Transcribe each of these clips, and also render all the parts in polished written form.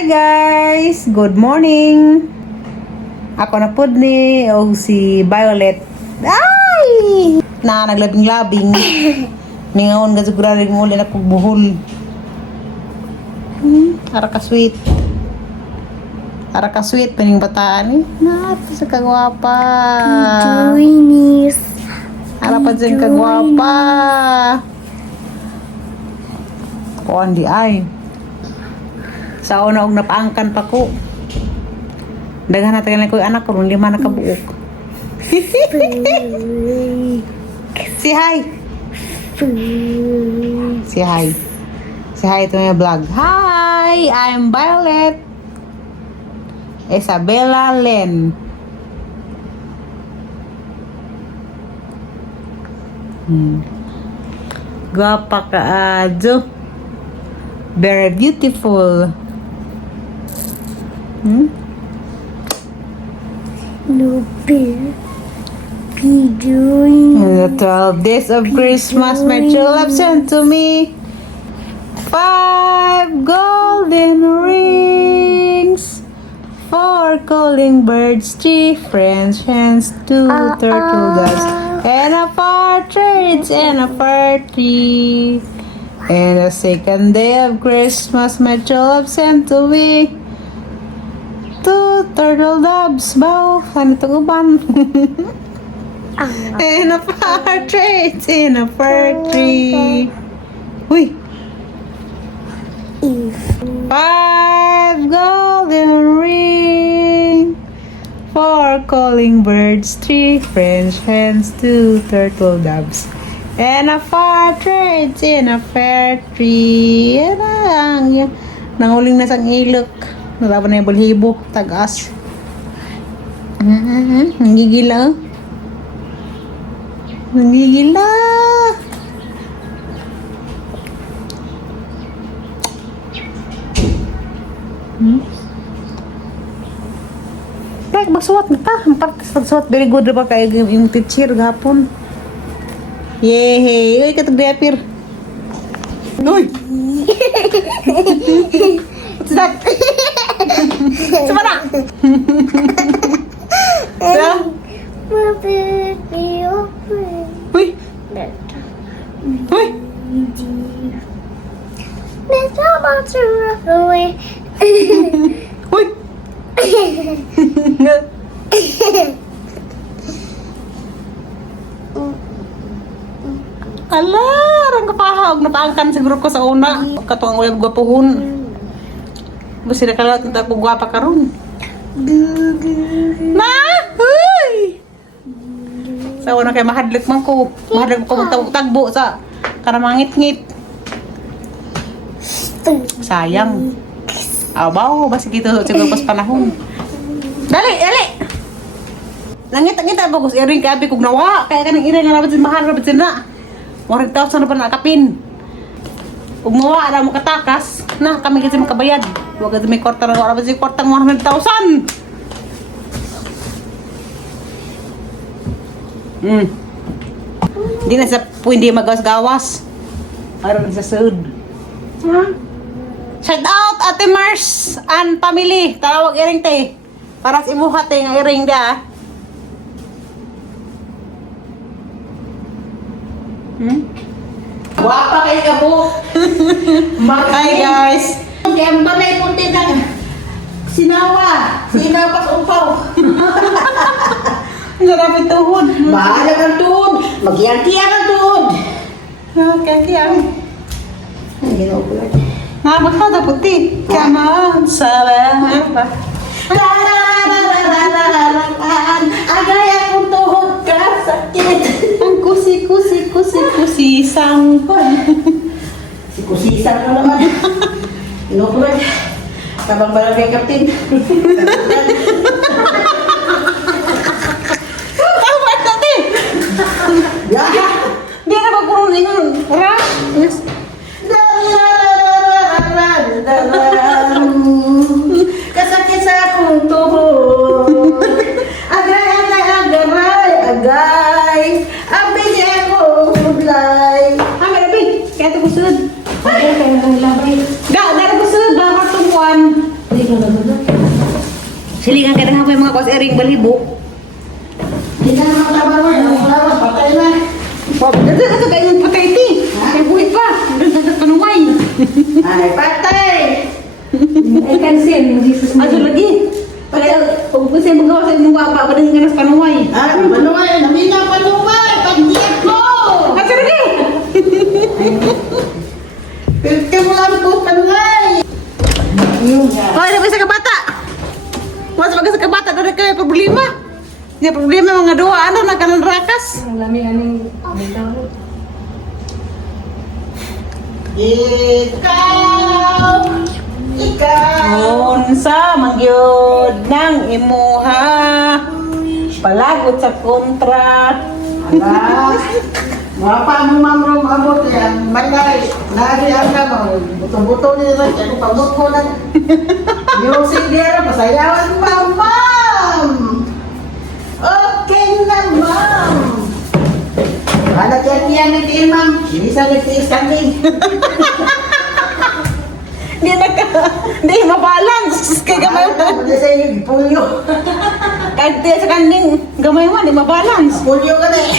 Hi guys! Good morning! Ako na po ni o si Violet. Ay! Na naglabing-labing. Ningaon ka siguro rin muli na pagbuhol. Ara ka sweet. Ara ka sweet pa ning bataan. Nato sa kagwapa. Joinis. Ara pa dyan kagwapa. Kuan di ay. Sa una og napaangkan pa ko. Daghan na tagal ko anak ko, 5 na kabuok. Si hi. Si hi. Si hi to my vlog. Hi, I'm Violet. Isabella Len. Guwapa ka adyo. Very beautiful. No bear. Be doing. In the 12 days of Christmas, my true love sent to me 5 golden rings, 4 calling birds, 3 French hens, 2 turtle doves, and a partridge and a party. And the second day of Christmas, my true love sent to me 2 turtle doves. Bao, ano itong uban? And a partridge in a fir tree. Uy! 5 golden ring, 4 calling birds, 3 French hens, 2 turtle doves, and a partridge in a fair tree. Yan ang nanguling na sang ilok. Nalaban na yung balhibo. Tagas. Nangigila. Nangigila. Like, magsuwat na ta. Ang partes magsuwat. Very good ba kayo yung teacher gapon. Yehey. Uy, katag diapir. Uy! What's that? Sama na! My baby open. Uy! Uy! Let's about to run away. Uy! Ala, rang kapahag. Napaangkan siguro ko sa una. Katuang ulang gwapuhon. Basta nakalawat na ako gwapa karon. Ma! Uy! Sa una kay mahadlik man ko. Mahadlik ko tagbo sa karamangit-ngit. Sayang. Abaw, basta dito siguro pas panahon. Dali, dali! Nangit-ngit ako. Iring kabi kong nawa. Kaya kanang iring nga naman mahal naman sila. 100,000 na pa nakapin. Kung mawa, alam mo katakas, na kami kasi makabayad. Huwag kasi may kwarta na wala ba si kwarta ng 100,000. Hindi na sa pwede magawas-gawas. Araw na sa sud. Shout out Ate Mars and family. Tawag iring te. Para sa imuha te nga iring da. Wapa kayo ka po. Hi guys. Ang balay po tinang sinawa. Sinaw pas upaw. Grabe tuhod. Bahala kang tuod. Magyantiya kang tuod. Kaya Ang ginawa ko lang. magkada puti. Come on, salamat. Agay akong tuhod ka. Sakit. Ang kusi sangkon. Si Kusisan mo naman. Ginawa ko lang. Tabang balang kay Kaptin. Tama tati. Yeah. Di na ba kurong ingon? Ora? Yes. Kasakit sa akong tuhod. Agay. Abin ako budlay. May rabi. Kaya ito gusto. Agay kayo ng labay. Dara gusto. Dara tungkuan. Silingan ka na mga kwas ering balibo. Hindi na naman trabaho. Ang lawas, patay na. Ito kayo yung patay ti. Ay buhay pa. Ganda panuway. Ay, patay. I can see him. Jesus Aso lagi. Pag kasi magawa sa inyong wapa, padang ganas panuway. Ah, panuway. Namina panuway. Pagdiyak ko. Aso lagi. Pilte mo lang po, panuway. Hoy, nabi sa kabata. Mas bagas sa kabata, dari kayo problema. Hindi problema mga dua, ano, nagkanan rakas. Ang lamig aming bitaw. Ikaw. Unsa mangyod ng imuha. Palagot sa kontra. Ala. Mga pa mo mamrong abot yan. Malay. Nari ang mo. Buto-buto nila. Kaya pamot ko na. Music nila. Pasayawan pa, ma'am. Okay na, ma'am. Anak yan nagtiil, ma'am. Bisa nagtiis kami. Hindi mabalance. Kaya gamay mo. Hindi sa iyo, pulyo. Kahit di sa kanding gamay mo, di mabalance. Pulyo ka na eh.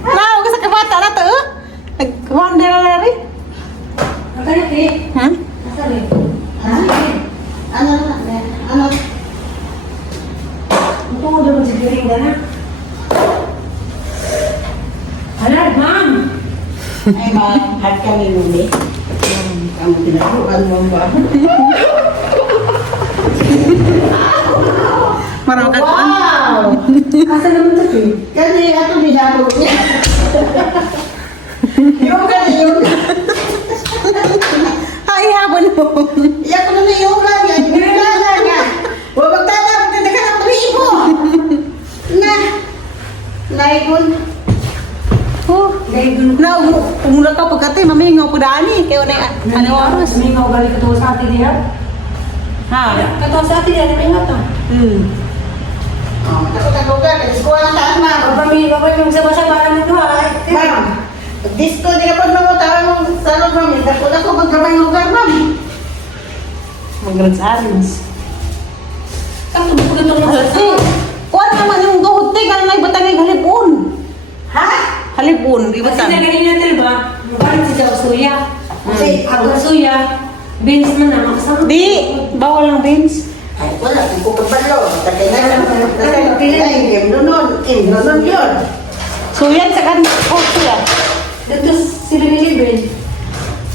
Now, kasi kabata na to, nag-wonder na rin. Ha? Ha? Ano na? Ano? Ay, mahal kami muli. Kamu tinakuan mo ba? Marang ka. Wow! Asa naman ito eh? Kasi ato binabog niya. Yung yun. Ay, habon mo. Iyak ko na yung lang. Yung lang nga. Huwag magtanap. Ganda ka ng primo. Na. Naikon. Oh, na umulat ka pagkatay, mamingaw ko dani. Kaya na ano oras? Mingaw gali ka sa atin niya. Ha? Kato sa atin niya, may ngata. Oh, takot-takot ka. Disco na taas na. Babay yung sabasa para mo doon. Ma'am, disco di ka pag namutawa mong salon, ma'am. Takot ako magkabay lugar, ma'am. Mag-rats arins. Kato mo pagkatong mo sa Kasi, kuwan naman yung gahote, kanang may batangay halipon. Ha? Halipon, di ba Kasi tan? na ganyan natin ba? Makalit si Jawa Suya. Kasi, Agar Suya, beans man na makasama. Di, bawal ng beans. ay, wala. Hindi ko kabalo. Takay na lang. Ay, imnonon. Imnonon yun. So yan sa kan, oh siya. Dito sila nilibre.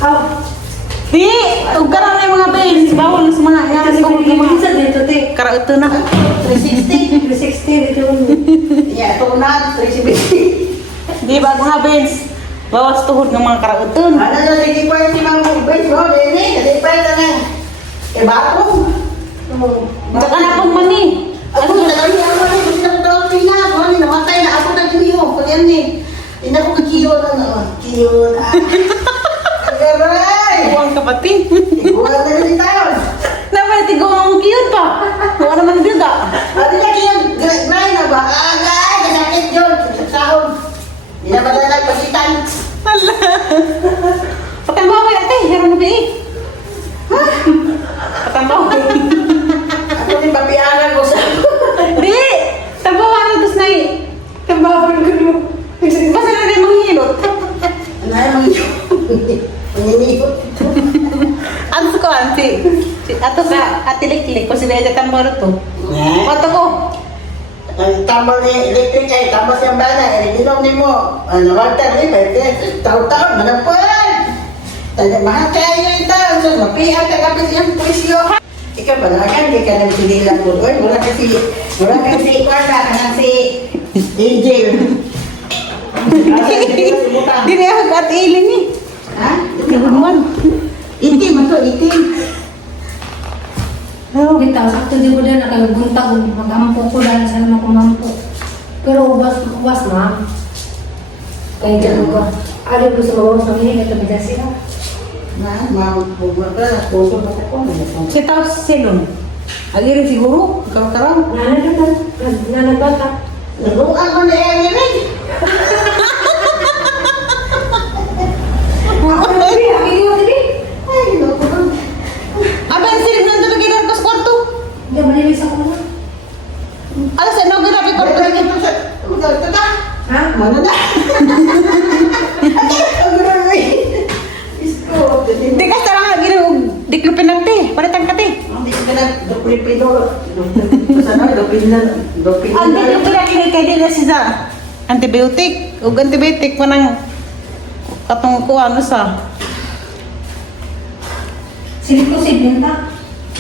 Ah, Di, huwag ka na yung mga beans, bawal sa mga nga. kasi Huwag pinigil mga sa dito, te. karauto na. 360. 360 dito. Yeah, ito na. 360. Di ba mga beans, bawas tuhod ng mga karauton. Ano na, sige pa yung simang mong mo. Dini, kasi pa ito na. Eh, bato. Tsaka na pong mani. Ako na lang yung ano, hindi na ko daw pina. Ano, namatay na ako nag-iyo. Kung yan eh. Hindi na ko kakiyo na naman. Kiyo na. Agaray! Huwag kapatid. Iguan na rin tayo. Naman, tigo ang cute pa. Huwag naman duda. Ano na kiyo? Gray na ba? Agay! Kasakit yun. Sa sahod. Hindi na madalag pasitan. Hala. Patambawa yan, te. Meron na ba eh? Patambawa. Ako din papianan ko sa... Di! Tambawa na dos na eh. Tambawa na gano'n. Basta na rin manghilot. Ano yung manginipot? Ano ko, auntie? Ato ka, atilik-lik. Kung sila yung tambawa to. Ato ko. Ang tambal ni electric ay tambal siyang bana. Inom ni mo. Ano, water ni pwede. Taon-taon, manapuan. Tanya, mahal kayo ito. So, mapihan ka kapit siyang presyo. Ikaw ba naman, di ka nang sinilang mo. Uy, mula kasi Kwarta, kanang si Angel. Di na yung katilin eh. Ha? Tigudman. Itim, ito, itim. Kita, sakto di ko din nakaguntag. Mag-ampo ko dahil sa naman kumampo. Pero was na. Kaya dyan ko. Ari ko sa bawas ng hindi, ito bida sila. Na, mamagpagmagla, puso na ako. Si Tao Silon. Agirin siguro, karang-karang. Nanabata. Naluan mo na Emery. Ako na rin, ako yung rin. Ay, naku. Aba, ang silip nandun na kinarkos sin. Di ka sarang gini diklupin ng te. Palitan ka te. Hindi ka na dopipido. Sana dopipido. Ang diklupin na kini kay dila siya. Antibiotic. Ug antibiotic pa nang katong kuha ano sa. Silikusid binta.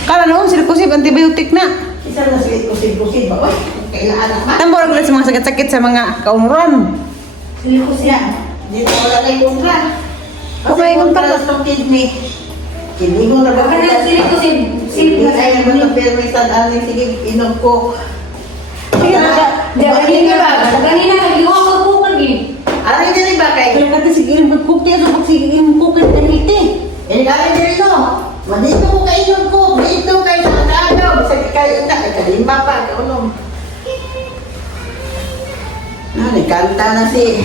Kala noon silikusib antibiotic na. Isa na kusig ba? Oy, kailangan na. Tambor ulit sa mga sakit-sakit sa mga kaumuran. Silikusid. Dito wala na yung kontra. Okay, Kasi kontra. kontra sa kidney. Kidney mo na ba? Kaya silikusid. Sige, ay naman ang permisan. Aling sige, inom ko. Ganina ba? Ganina nag-iwan ko po kagi. Aling din ba kay? Kaya kata sige magkuki aso pag sige imkuki kaniti. Eh, aling din no. Manito ko kay inom ko. Dito kay sa kagaw. Sa kay ina. Kay kalimba pa. Kaunom. Nagkanta na si...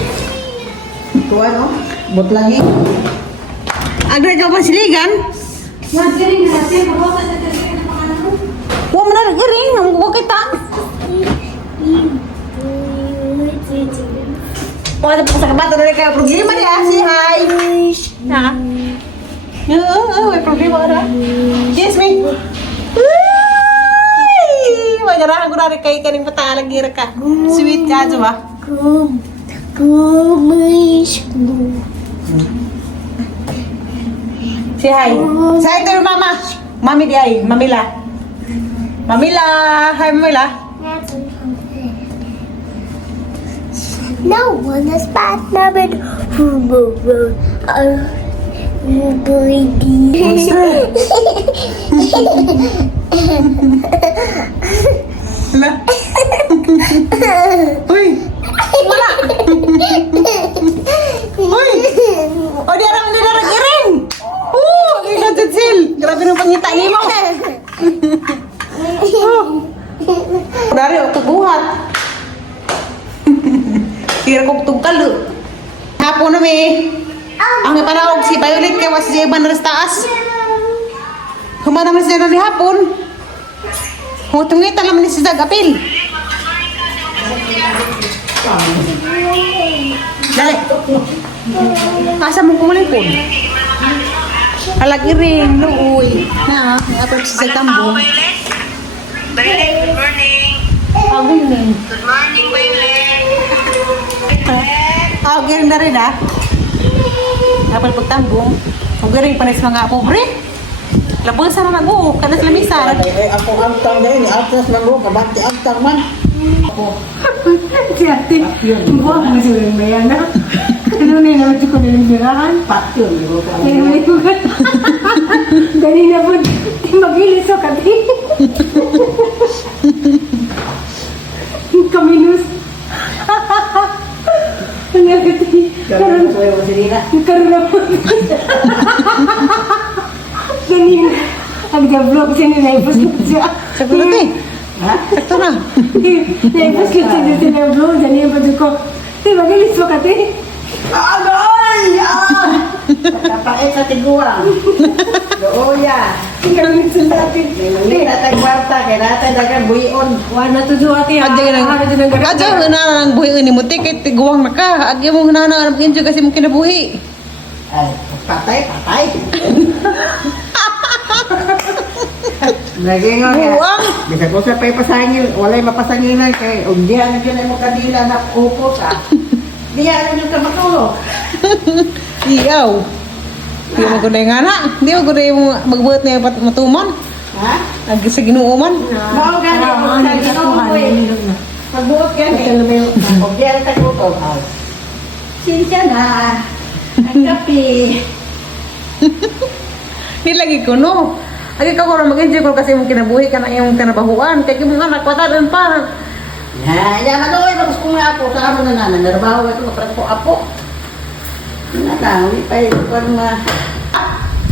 Kuha no? Butlangin. Agad ka pa siligan? Mas galing na natin. Pagbawa sa talaga ng pangalan. Huwag mo na nag-ring. Huwag kita. O, ano po sa kabato na kayo problema niya? Si hi. Ha? Oo, may problema ka na. Kiss me. Uy! Magarahan ko na rin kayo kaning patalang gira ka. Sweet ka, diba? Si hi. Say to your mama. Mami di ay. Mamila. Mamila. Hi, Mamila. No one is bad namin. Hala. Uy! Wala! Uy! O di aram nila nag-iring! Ang sil! Grabe nung pangita ni mo! Dari o tubuhat! Tira kong tugkalo. Hapon na may ang ipanawag si Violet kay was si Iban Restaas. Humanam na siya na ni hapon. Hutungitan naman ni si Zagapil. Dali. Asa mo kumalipon? Alagi rin, luoy. Na, ato si Zagambo. Violet, good morning. Agin rin. Good morning, Violet. Agin na rin ah. Kapal pagtambong. Agin rin panis mga pobre. Labasan na nag-uok, kanas lamisan. Eh, ako antang din. Atlas man mo. Kabanti antang man. Si ate. Buwag na sila yung bayan na. Ano na yung naman ko nilindirahan? Patyon. Di ko Ay, may kugat. Ganina po, mag-ilis o kati. Kaminus. Ang agati. Karoon na po. Ganina. Ang jablog siya na naipos ko siya. Sagulat eh. Ha? Ito na. Naipos ko siya na sinablog. Ganina po ko. Di, mag-ilis o kati. Agoy! Kapait sa tiguang. Dooya. Ikaw yung sulatin. Hindi natin kwarta. Kaya natin dagang buyon. Wala to jo ate. Adya na ng buhi ni mo tikit guwang na ka. Adya mo na ng enjoy kasi mo kinabuhi. Ay, patay. Nagingon ka. Buwang. Bisa ko sa pay pasangil. Walay mapasangilan kay. Diyan na dyan ay mo kadila na upo ka. Diyan na dyan ka matulog. Iyaw. Di mo gulay nga na. Di mo gulay mo magbuhat na yung matuman. Ha? Ag sa ginuuman. Mao gani mo sa ginoo ko eh. Pagbuot gani. Og diyan ta ko to. Sinsya na. Ang kape. Nilagi ko no. Agi ka ko mag-enjoy ko kasi mong kinabuhi ka na yung kanabahuan. Kaya yung anak patadan pa. Ya, manoy bagus ko nga ako sa amo na nanan. Narbaho ito kapag ko apo. Nanawi pa yung mga...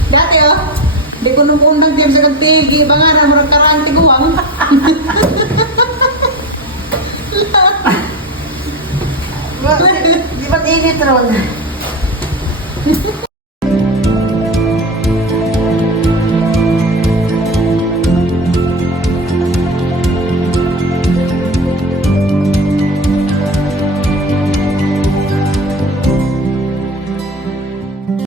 Dati oh. Di ko nung unang tiyam sa kantigi. Bangaran mo ng karanti guwang. Di ba't init ron?